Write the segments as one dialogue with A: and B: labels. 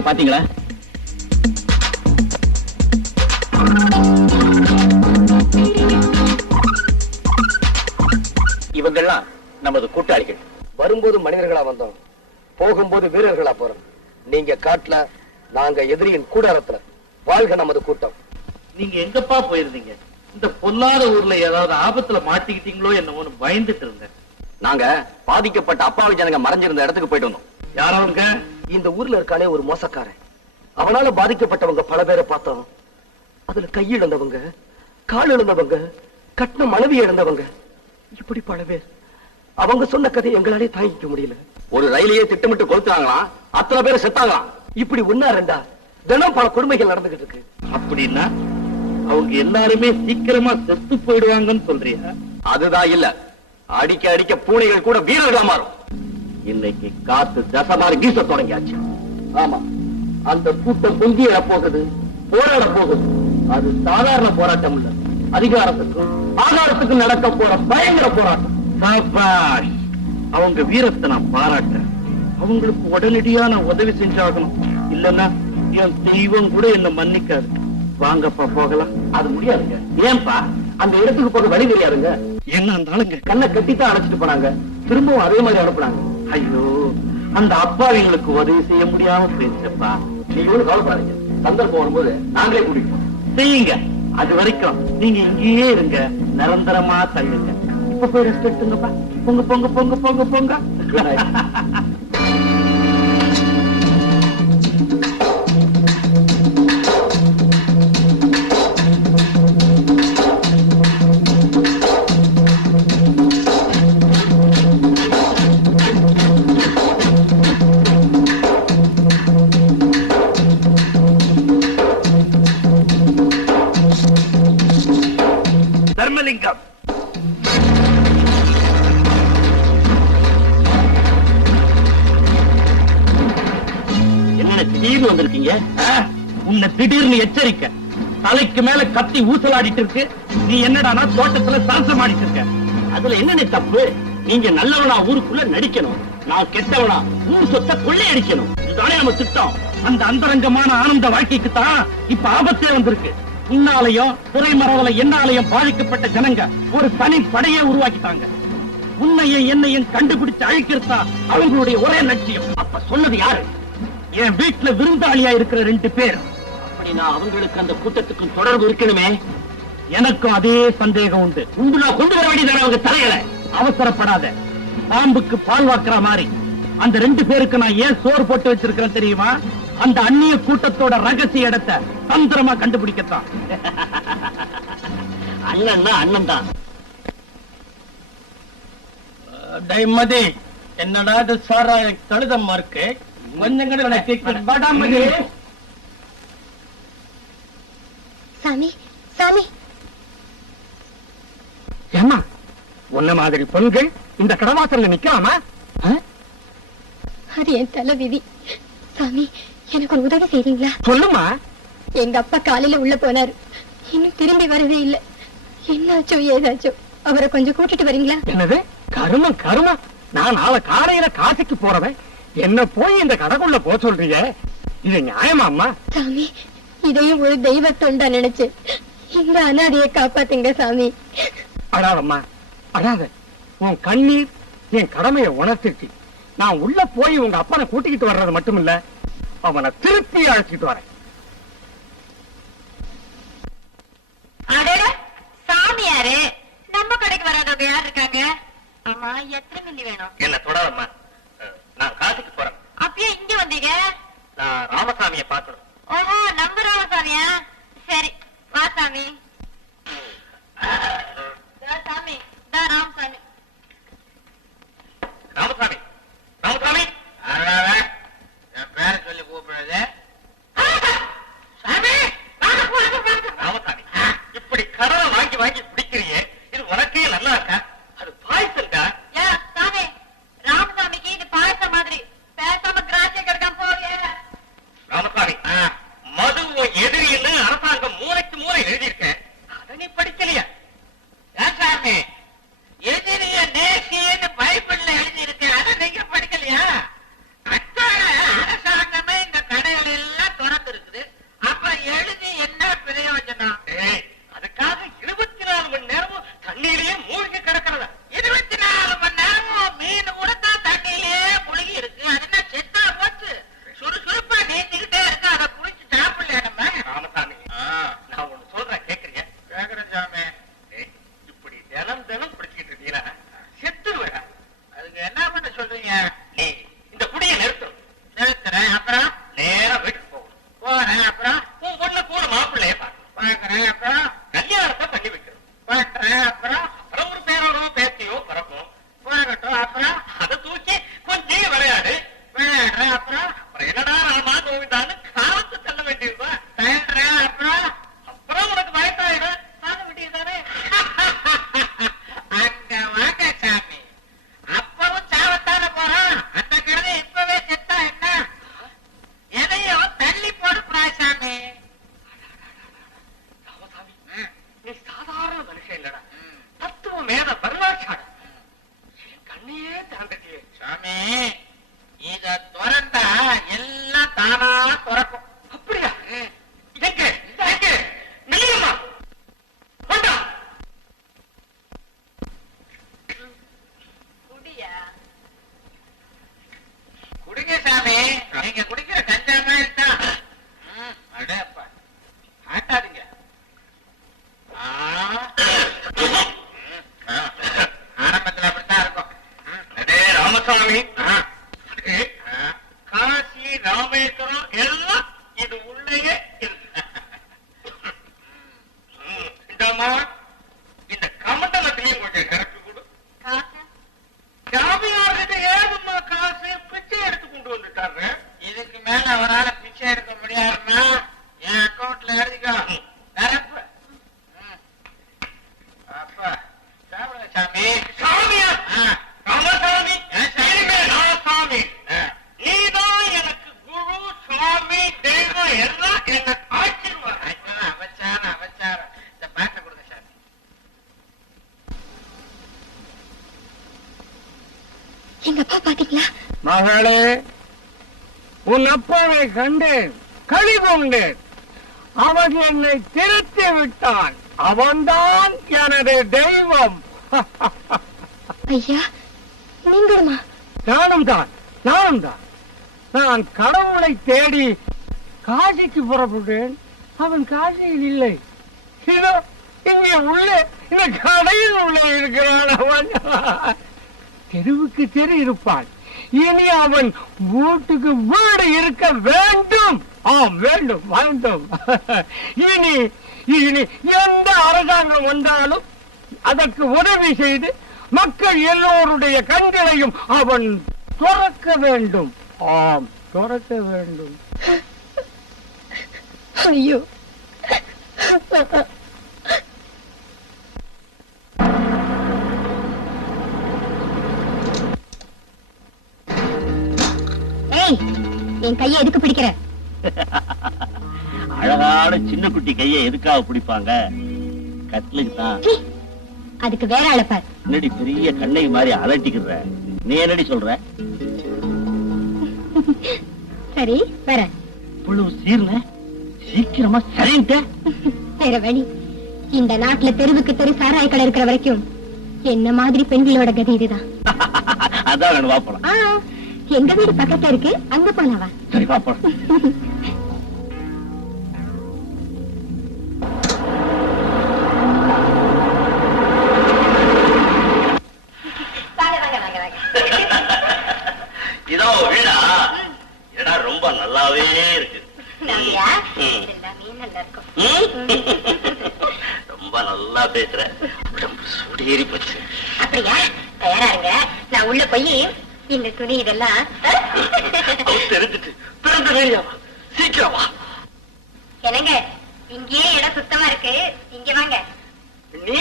A: பாத்தீங்களா? இவங்கெல்லாம் நமது கூட்டாளிகள்.
B: வரும்போது மனிதர்களா வந்தோம். போகும்போது வீரர்களா போறோம். நீங்க காட்டுல நாங்க எதிரியின் கூடாரத்துல. வாழ்க நமது கூட்டம்.
C: நீங்க எங்கப்பா போயிருந்தீங்க? இந்த பொல்லாத ஊர்ல ஏதாவது ஆபத்துல மாட்டிக்கிட்டீங்களோ என்னமோன்னு பயந்துட்டு இருந்தேன்.
A: நாங்க பாதிக்கப்பட்ட அப்பாவி ஜனங்க மறைஞ்சிருந்த இடத்துக்கு போயிட்டு வந்தோம்.
C: யார் அவங்க
B: இந்த ஊர்ல இருக்கானே ஒரு மோசக்காரன். அவனால பாதிக்கப்பட்டவங்க பல பேரை பார்த்தோம். அதுல கை இழந்தவங்க கால் இழந்தவங்க கட்டின மனைவி இழந்தவங்க. இப்படி பல பேர். அவங்க சொன்ன கதை எங்களாலே தாங்கிக்க முடியல.
A: ஒரு ரயிலையே திட்டமிட்டு கொளுத்தாங்களாம் அத்தனை பேர் செத்தாங்களாம்
B: இப்படி ஒன்னா ரெண்டா? தினம் பல கொடுமைகள் நடந்துகிட்டு இருக்கு.
C: அப்படின்னா அவங்க எல்லாருமே சீக்கிரமா செத்து போயிடுவாங்கன்னு சொல்றியா?
A: அதுதான் இல்ல. அடிக்க அடிக்க பூனைகள் கூட வீரர்களா மாறும். இன்னைக்கு காத்து தசை மாறி வீச தொடங்கியாச்சு.
B: ஆமா அந்த கூட்டம் பொங்கி போகுது போராட போகுது. அது சாதாரண போராட்டம் இல்ல. அதிகாரத்துக்கும் ஆதாரத்துக்கும் நடக்க போற பயங்கர போராட்டம்.
C: சபாஷ் அவங்க வீரத்தை நான் பாராட்டுறேன். அவங்களுக்கு உடனடியான உதவி செஞ்சாகணும். இல்லன்னா என் தெய்வம் கூட என்ன மன்னிக்காது. வாங்கப்பா போகலாம்.
B: அது முடியாதுங்க. ஏன்பா அந்த இடத்துக்கு போக வழி தெரியாதுங்க.
C: என்ன இருந்தாலுங்க.
B: கண்ணை கட்டித்தான் அழைச்சிட்டு போனாங்க. திரும்பவும் அதே மாதிரி அனுப்புனாங்க.
C: ஐயோ அந்த அப்பாவிங்களுக்கு உதவி செய்ய முடியாம போயிருச்சப்பா
B: நீங்க ஒண்ணு கவலைப்பாருங்க சந்தர்ப்பம் வரும்போது நாங்களே கூட்டிட்டு
C: செய்யுங்க. அது வரைக்கும் நீங்க இங்கேயே இருங்க. நிரந்தரமா தள்ளுங்க. இப்ப போய் ரெஸ்ட் எடுத்துங்கப்பா. பொங்க பொங்க பொங்க பொங்க பொங்க. தர்மலிங்கம்.
A: என்ன திடீர்னு வந்திருக்கீங்க?
C: உன்னை திடீர்னு எச்சரிக்கை. தலைக்கு மேல கத்தி ஊசலாடிட்டு இருக்கு. நீ என்னடானா தோட்டத்துல சாசம் ஆடிட்டு இருக்க.
A: அதுல என்னென்ன தப்பு? நீங்க நல்லவனா ஊருக்குள்ள நடிக்கணும். நான் கெட்டவனா ஊர் சொத்தை கொள்ளையடிக்கணும். இதுதானே நம்ம திட்டம்.
C: அந்த அந்தரங்கமான ஆனந்த வாழ்க்கைக்கு தான் இப்ப ஆபத்தே வந்திருக்கு. உன்னாலையும் துறைமரவல என்னாலையும் பாதிக்கப்பட்ட ஜனங்க ஒரு தனி படையை உருவாக்கிட்டாங்க. உன்னையும் என்னையும் கண்டுபிடிச்சு அழிக்கிறதா அவங்களுடைய ஒரே லட்சியம்.
A: அப்ப சொன்னது யாரு?
C: என் வீட்டுல விருந்தாளியா இருக்கிற ரெண்டு பேர்.
A: அப்படின்னா அவங்களுக்கு அந்த கூட்டத்துக்கும் தொடர்பு இருக்கணுமே.
C: எனக்கும் அதே சந்தேகம் உண்டு.
A: உங்களை கொண்டு வர வேண்டியதான அவங்க தலையில?
C: அவசரப்படாத. பாம்புக்கு பால் வாக்குற மாதிரி. அந்த ரெண்டு பேருக்கு நான் ஏன் சோறு போட்டு வச்சிருக்கிறேன் தெரியுமா? அந்த அந்நிய கூட்டத்தோட ரகசிய இடத்தை தந்திரமா கண்டுபிடிக்கத்தான்.
A: அண்ணன்னா அண்ணன் தான்
C: டைமதி என்னடா இது சாரா கழுதம்மா இருக்கு கொஞ்சம் கூட
D: சாமி சாமி.
C: ஏமா உன்ன மாதிரி பெண்கள் இந்த கடவாசல்ல நிக்கலாமா?
D: அது என் தலை விதி சாமி எனக்கு ஒரு உதவி செய்றீங்களா
C: சொல்லுமா.
D: எங்க அப்பா காலையில உள்ள போனாரு. இன்னும் திரும்பி வரவே இல்ல. என்னாச்சோ ஏதாச்சோ. அவரை கொஞ்சம் கூட்டிட்டு வரீங்களா?
C: என்னது? கருமம் கருமம். நான் நாளை காலையில காசிக்கு போறவன். என்ன போய் இந்த கடைக்குள்ள போ சொல்றீங்க இது நியாயமா அம்மா?
D: சாமி இதையும் ஒரு தெய்வ தொண்டா நினைச்சு இந்த அனாதையை காப்பாத்துங்க சாமி.
C: அழாதம்மா அழாத. உன் கண்ணீர் என் கடமையை உணர்த்திச்சு நான் உள்ள போய் உங்க அப்பனை கூட்டிக்கிட்டு வர்றது மட்டும் இல்ல அவனை திருப்பி அழைச்சிட்டு வரேன்.
E: சாமியாரு நம்ம கடைக்கு வராதவங்க யார் இருக்காங்க? ஆமா எத்தனை மில்லி வேணும்?
A: என்ன தொடாதம்மா.
F: ராமேஸ்வரம் எல்லாம் இது உள்ளேயே இருக்கு. ம், இந்தாம்மா, இந்த கமண்டலத்திலையும் கொஞ்சம் கரைச்சு கொடு ஜாமியார்கிட்ட ஏதும்மா காசு? பிச்சை எடுத்து கொண்டு வந்துட்டாரு இதுக்கு மேல அவரால பிச்சை எடுக்க முடியாதுன்னா என் அக்கவுண்ட்ல எழுதிக்கோ. நிரப்பு. அப்பா சாப்பிடுங்க சாமி சாமியா ராமசாமி இனிமே நான் சாமி நீதான் எனக்கு குரு சுவாமி தெய்வம் எல்லாம் என்ன ஆசீர்வாதம் அவச்சாரம் அவச்சாரம் இந்த பாட்டை கொடுங்க சாமி
G: எங்க அப்பா பாத்தீங்களா
H: மகளே உன் அப்பாவை கண்டேன் களி கொண்டேன் அவன் என்னை திருத்தி விட்டான். அவன்தான் எனது தெய்வம்.
G: ஐயா நீங்களுமா?
H: நானும் தான் நானும் தான். நான் கடவுளை தேடி காசிக்கு புறப்பட்டேன் அவன் காசியில் இல்லை. இதோ இங்கே உள்ளே இந்த கடையில் உள்ளே இருக்கிறான் அவன். தெருவுக்கு தெரு இருப்பான் இனி அவன் வீட்டுக்கு வீடு இருக்க வேண்டும். ஆம் வேண்டும் வேண்டும். இனி இனி எந்த அரசாங்கம் வந்தாலும் அதற்கு உதவி செய்து மக்கள் எல்லோருடைய கண்களையும் அவன் துறக்க வேண்டும். ஆம் துறக்க வேண்டும்.
G: ஐயோ. என் கையை எதுக்கு பிடிக்கிற?
C: அழகான சின்ன குட்டி கையை எதுக்காக பிடிப்பாங்க? கட்லுக்கு தான்.
G: அதுக்கு வேற ஆளை பார்.
C: என்னடி பெரிய கண்ணை மாதிரி அலட்டிக்கிற? நீ என்னடி சொல்ற?
G: சரி வரேன்
C: இவ்வளவு சீர்ல சீக்கிரமா சரின்ட்ட.
G: வேற வழி. இந்த நாட்டுல தெருவுக்கு தெரு சாராய கடை இருக்கிற வரைக்கும் என்ன மாதிரி பெண்களோட கதி இதுதான்?
C: அதான் வாப்பலாம்
G: எங்க வீடு பக்கத்துல இருக்கு? அங்க போனவா
C: சரி
E: வாங்க
C: இதோ வீடா. இடம் ரொம்ப நல்லாவே இருக்கு? ரொம்ப நல்லா பேசுற. உடம்பு சுடேறி போச்சு.
E: அப்படியா? தயாரா இருங்க. நான் உள்ள போய் இந்த துணி இதெல்லாம்
C: சீக்கிரம் வா
E: என்னங்க இங்கேயே இடம் சுத்தமா இருக்கு இங்க வாங்க
C: நீ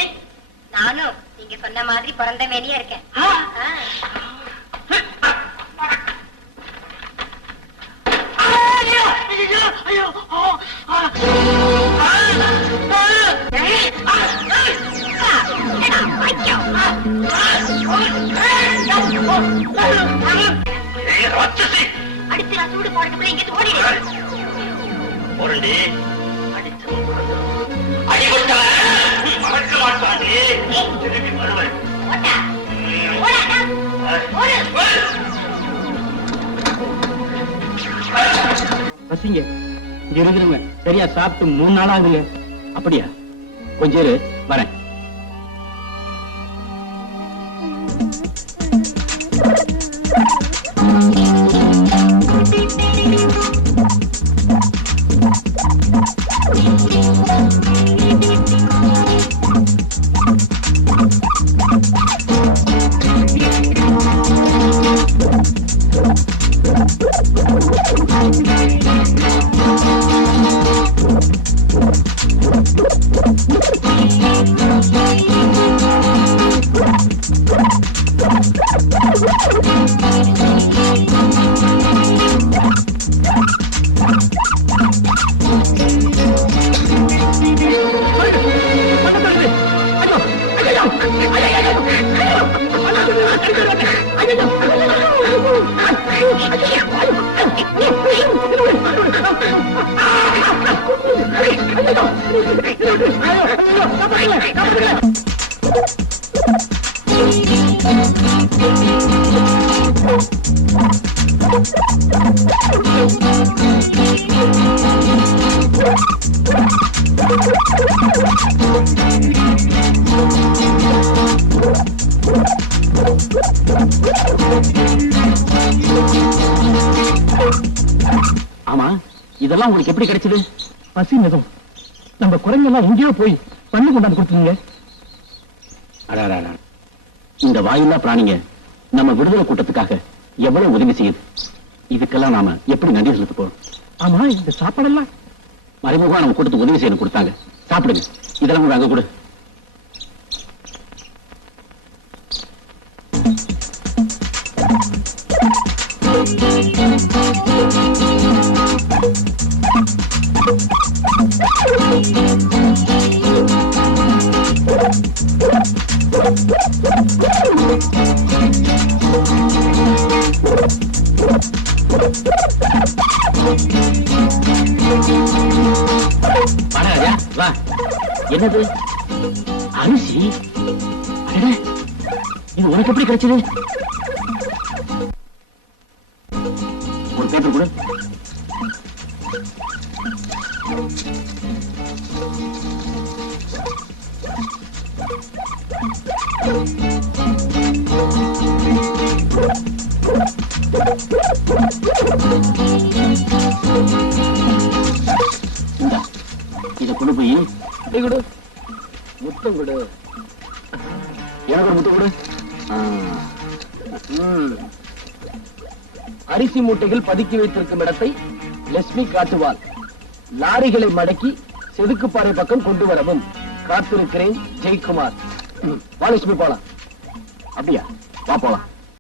E: நானும் நீங்க சொன்ன மாதிரி பிறந்த மேனியா இருக்கேன்.
C: ஐயோ,
E: அடுத்து நான் சூடு இங்கிட்டு
C: அடிபட்டவன் மறக்க மாட்டானே திரும்பி வருவன்
E: ஓட்டா ஓடாடா ஓடு
F: பசிங்க. இங்க இருக்கிறவங்க சரியா சாப்பிட்டு மூணு நாள் ஆகுங்க அப்படியா? கொஞ்சம் வரேன்.
G: ஐயோ
A: இதெல்லாம் உங்களுக்கு எப்படி கிடைச்சது?
C: பசி மிதம். நம்ம குரங்கெல்லாம் எங்கேயோ போய் பண்ணி கொண்டாந்து கொடுத்துருங்க.
A: அடாடாடா. இந்த வாயில்லா பிராணிங்க நம்ம விடுதலை கூட்டத்துக்காக எவ்வளவு உதவி செய்யுது? இதுக்கெல்லாம் நாம எப்படி நன்றி செலுத்த போறோம்?
C: ஆமா இந்த சாப்பாடெல்லாம்.
A: மறைமுகமா நம்ம கூட்டத்துக்கு உதவி செய்யணும் கொடுத்தாங்க. சாப்பிடுங்க. இதெல்லாம் கூட அங்க கொடு. என்னது? அரிசி? இது உனக்கு எப்படி கிடைச்சது? ஒரு பேப்பர் கூட. இதை கொண்டு போய்
B: கொடு. முத்தம் கொடு.
A: எனக்கு ஒரு முத்து கொடு.
B: அரிசி மூட்டைகள் பதுக்கி வைத்திருக்கும் இடத்தை லட்சுமி காட்டுவாள். லாரிகளை மடக்கி செதுக்குப்பாறை பக்கம் கொண்டு வரவும் காத்திருக்கிறேன் ஜெயக்குமார். ம். வா லட்சுமி போலாம்.
A: அப்படியா? வா போலாம்.